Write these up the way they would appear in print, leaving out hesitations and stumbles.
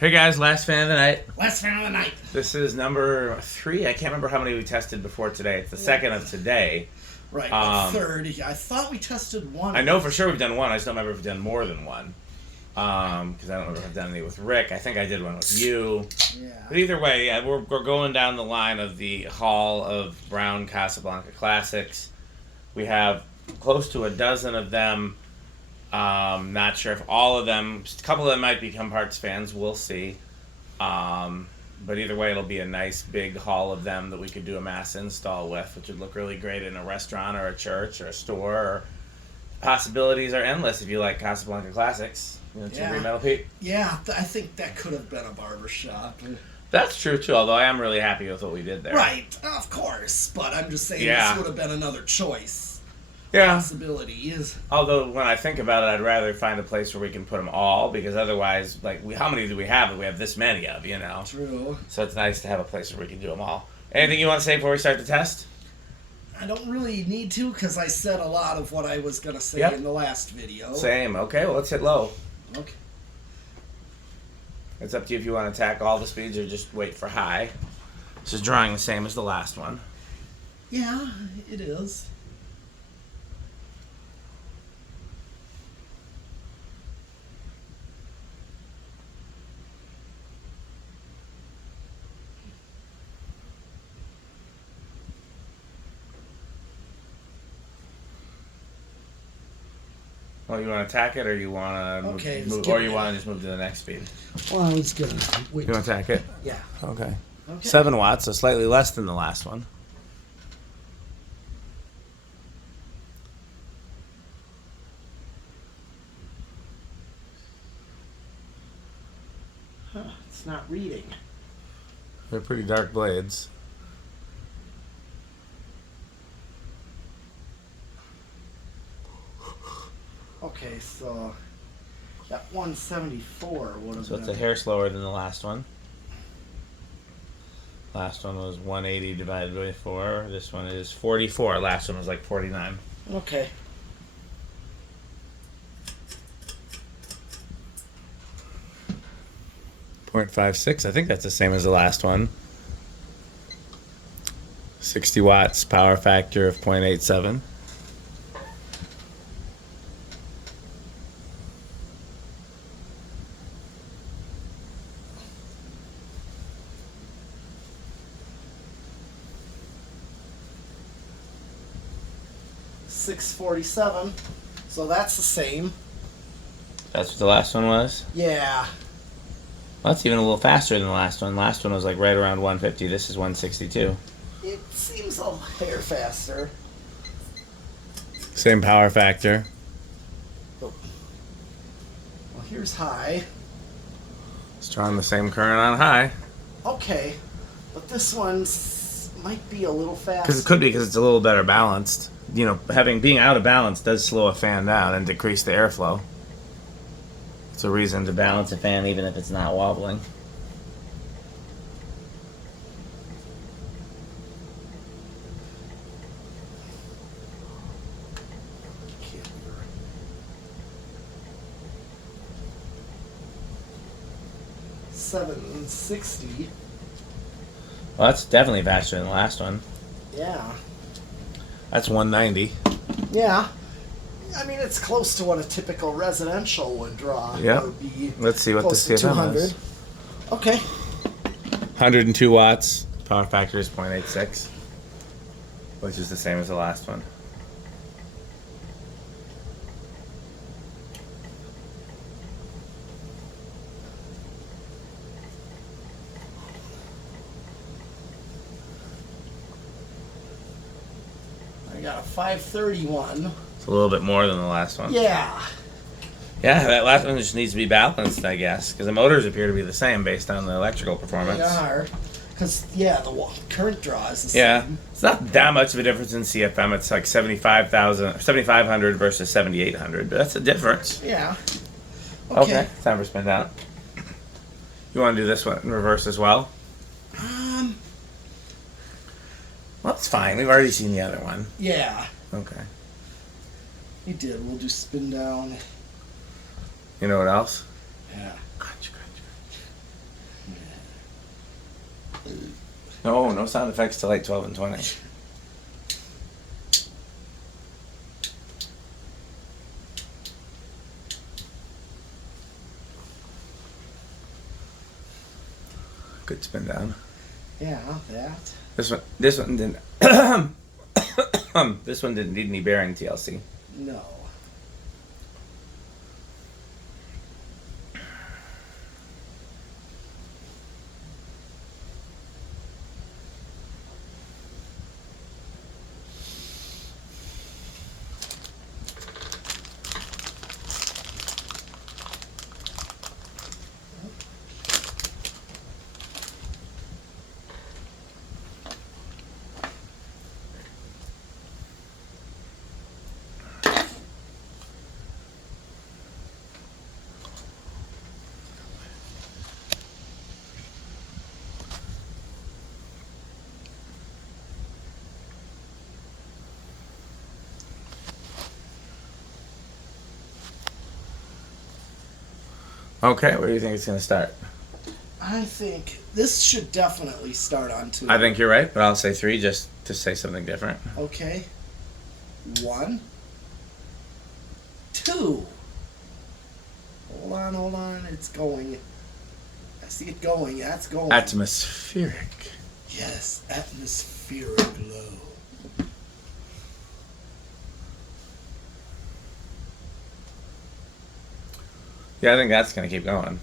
Hey guys, last fan of the night. Last fan of the night. This is number 3. I can't remember how many we tested before today. It's the second of today. Right, third. I thought we tested one. I know for sure we've done one. I just don't remember if we've done more than one. Because I don't remember if I've done any with Rick. I think I did one with you. Yeah. But either way, yeah, we're going down the line of the Hall of Brown Casablanca Classics. We have close to a dozen of them. Not sure if all of them, a couple of them might become Parts fans, we'll see. But either way, it'll be a nice big haul of them that we could do a mass install with, which would look really great in a restaurant or a church or a store. Or possibilities are endless if you like Casablanca Classics. You know, Yeah. remodel, Pete? Yeah, I think that could have been a barber shop. That's true too, although I am really happy with what we did there. Right, of course. But I'm just saying Yeah. this would have been another choice. Yeah. Possibility is. Although when I think about it, I'd rather find a place where we can put them all, because otherwise, how many do we have? We have this many of, you know. True. So it's nice to have a place where we can do them all. Anything you want to say before we start the test? I don't really need to because I said a lot of what I was going to say Yep. in the last video. Same. Okay, well, let's hit low. Okay. It's up to you if you want to attack all the speeds or just wait for high. This is drawing the same as the last one. Yeah, it is. Well, you want to attack it, or you want to Okay, move, just or give you me want that. to just move to the next speed? Well, I was going to wait. You want to attack it? Yeah. Okay. Okay. 7 watts, so slightly less than the last one. Huh, it's not reading. They're pretty dark blades. Okay, so that 174 would have So it's been. a hair slower than the last one. Last one was 180 divided by 4. This one is 44. Last one was like 49. Okay. .56. I think that's the same as the last one. 60 watts, power factor of 0.87. .647. So that's the same. That's what the last one was? Yeah. Well, that's even a little faster than the last one. Last one was like right around 150. This is 162. It seems a hair faster. Same power factor. Well, here's high. It's drawing the same current on high. Okay. But this one's might be a little faster. Because it could be, because it's a little better balanced. You know, being out of balance does slow a fan down and decrease the airflow. It's a reason to balance a fan even if it's not wobbling. .760. Well, that's definitely faster than the last one. Yeah. That's 190. Yeah. I mean, it's close to what a typical residential would draw. Yeah. It would be Let's see what the close to CFM 200. is. Okay. 102 watts. Power factor is 0.86, which is the same as the last one. I got a 531. It's a little bit more than the last one. Yeah. Yeah, that last one just needs to be balanced, I guess, because the motors appear to be the same based on the electrical performance. They are. Because, yeah, the current draw is the same. Yeah, it's not that much of a difference in CFM. It's like 7,500 versus 7,800, but that's a difference. Yeah. Okay, time for spin down. You want to do this one in reverse as well? Well, it's fine. We've already seen the other one. Yeah. Okay. We did. We'll do spin down. You know what else? Yeah. Crunch, crunch, crunch. No, no sound effects till like 12 and 20. Good spin down. Yeah, that. This one didn't. This one didn't need any bearing TLC. No. Okay, where do you think it's going to start? I think this should definitely start on 2. I think you're right, but I'll say 3 just to say something different. Okay. 1, 2. Hold on. It's going. I see it going. That's going. Atmospheric. Yes, atmospheric glow. Yeah, I think that's going to keep going.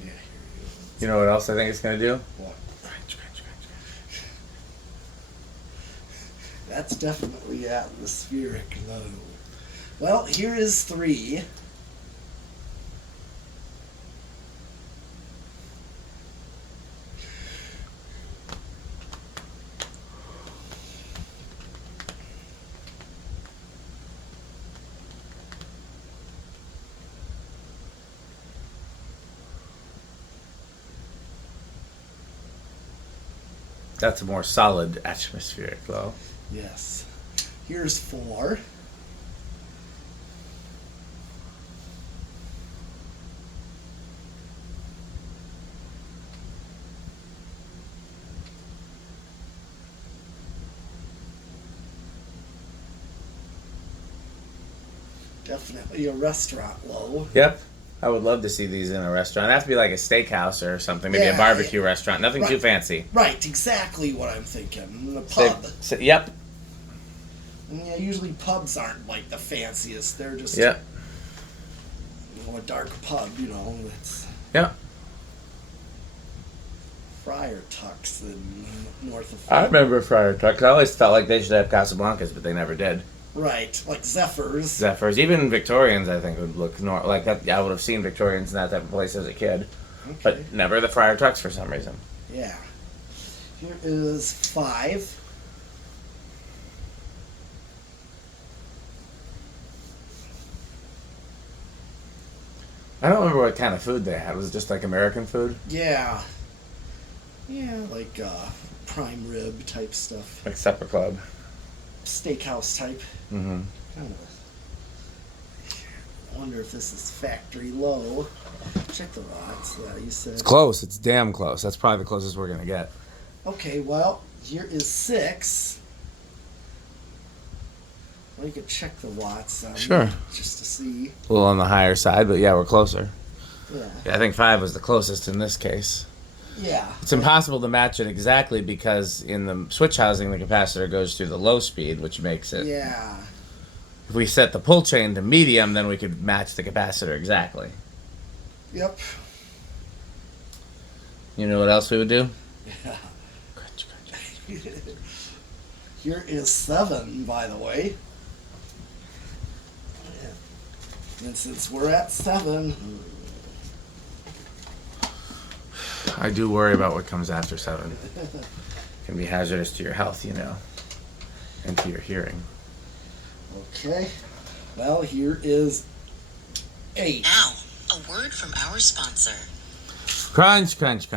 Yeah, here we go. You know what else I think it's going to do? What? Crunch. That's definitely atmospheric glow. Well, here is 3. That's a more solid atmospheric glow. Yes. Here's 4. Definitely a restaurant glow. Yep. I would love to see these in a restaurant. It'd have to be like a steakhouse or something. Maybe Yeah, a barbecue restaurant. Nothing too right. fancy. Right, exactly what I'm thinking. A pub. Yep. Yeah, usually pubs aren't like the fanciest. They're just Yep. a dark pub, that's Yep. Friar Tuck's in north of. I remember Friar Tuck. I always felt like they should have Casablancas, but they never did. Right, like Zephyrs. Zephyrs, even Victorians, I think would look like that. I would have seen Victorians in that type of place as a kid, Okay. but never the Friar Tucks for some reason. Yeah. Here is 5. I don't remember what kind of food they had. Was it just like American food? Yeah. Yeah, like prime rib type stuff. Like Supper Club. Steakhouse type. Mm-hmm. Kind of. I wonder if this is factory low. Check the rods. You said. It's close. It's damn close. That's probably the closest we're going to get. Okay, well, here is 6. Well, you could check the watts on Sure. it just to see. A little on the higher side, but yeah, we're closer. Yeah. Yeah, I think 5 was the closest in this case. Yeah. It's impossible to match it exactly because in the switch housing, the capacitor goes through the low speed, which makes it... Yeah. If we set the pull chain to medium, then we could match the capacitor exactly. Yep. You know what else we would do? Yeah. Crunch. Here is 7, by the way. And since we're at 7, I do worry about what comes after 7. It can be hazardous to your health, and to your hearing. okay. Well, here is 8. Now, a word from our sponsor. Crunch. Crunch.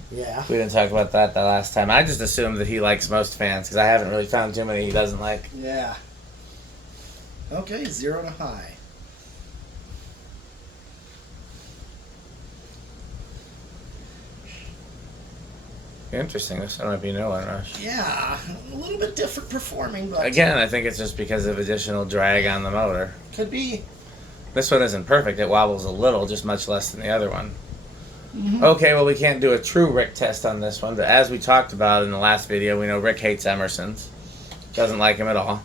Yeah. We didn't talk about that the last time. I just assumed that he likes most fans because I haven't really found too many he doesn't like. Yeah. Okay, 0 to high. Interesting. This one might be no one rush. Yeah, a little bit different performing, but Again, I think it's just because of additional drag on the motor. could be. This one isn't perfect. It wobbles a little, just much less than the other one. Okay, well, we can't do a true Rick test on this one, but as we talked about in the last video, we know Rick hates Emersons. Doesn't like him at all.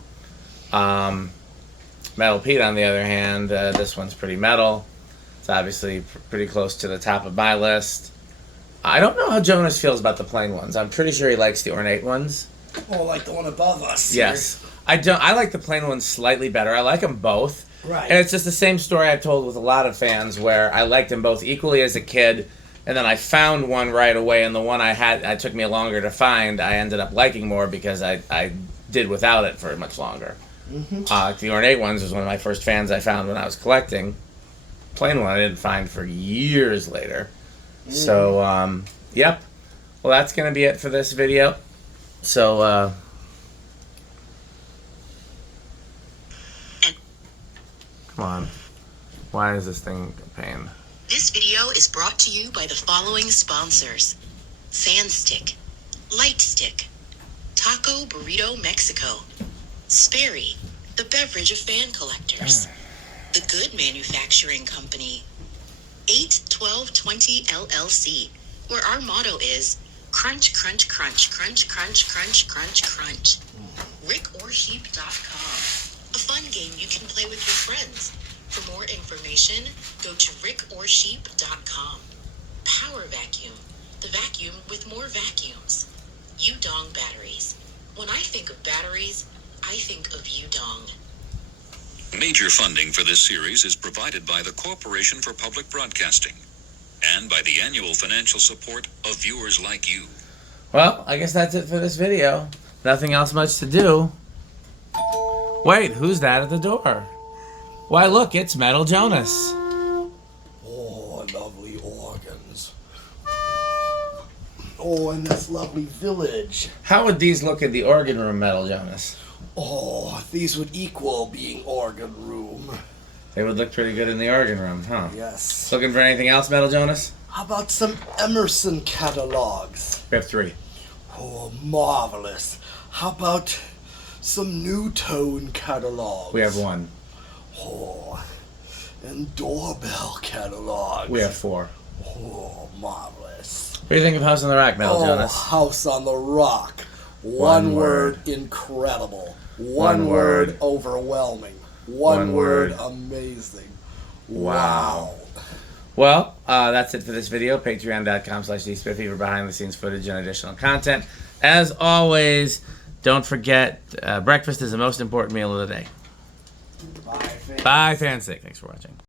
Metal Pete, on the other hand, this one's pretty metal. It's obviously pretty close to the top of my list. I don't know how Jonas feels about the plain ones. I'm pretty sure he likes the ornate ones. Oh, like the one above us. Yes. I like the plain ones slightly better. I like them both. Right. And it's just the same story I've told with a lot of fans where I liked them both equally as a kid, and then I found one right away, and the one it took me longer to find, I ended up liking more because I did without it for much longer. The ornate ones was one of my first fans I found when I was collecting. Plain one I didn't find for years later. So, yep. Well, that's going to be it for this video. So, come on. Why is this thing a pain? This video is brought to you by the following sponsors: Fan Stick, Light Stick, Taco Burrito Mexico, Sperry, the beverage of fan collectors, The Good Manufacturing Company, 81220 LLC, where our motto is crunch, crunch, crunch, crunch, crunch, crunch, crunch, crunch. RickOrSheep.com, a fun game you can play with your friends. For more information, go to RickOrSheep.com. Power Vacuum, the vacuum with more vacuums. Udong batteries. When I think of batteries, I think of Udong. Major funding for this series is provided by the Corporation for Public Broadcasting and by the annual financial support of viewers like you. Well, I guess that's it for this video. Nothing else much to do. Wait, who's that at the door? Why, look, it's Metal Jonas. Oh, lovely organs. Oh, and this lovely village. How would these look in the organ room, Metal Jonas? Oh, these would equal being organ room. They would look pretty good in the organ room, huh? Yes. Looking for anything else, Metal Jonas? How about some Emerson catalogs? We have 3. Oh, marvelous. How about some New Tone catalogs? We have 1. Oh, and doorbell catalogs. We have 4. Oh, marvelous. What do you think of House on the Rock, Metal Jonas? House on the Rock. One word, incredible. One word, overwhelming. One word, amazing. Wow. Well, that's it for this video. Patreon.com/dspiffy for behind-the-scenes footage and additional content. As always, don't forget, breakfast is the most important meal of the day. Bye, fans. Bye, fans. Thanks for watching.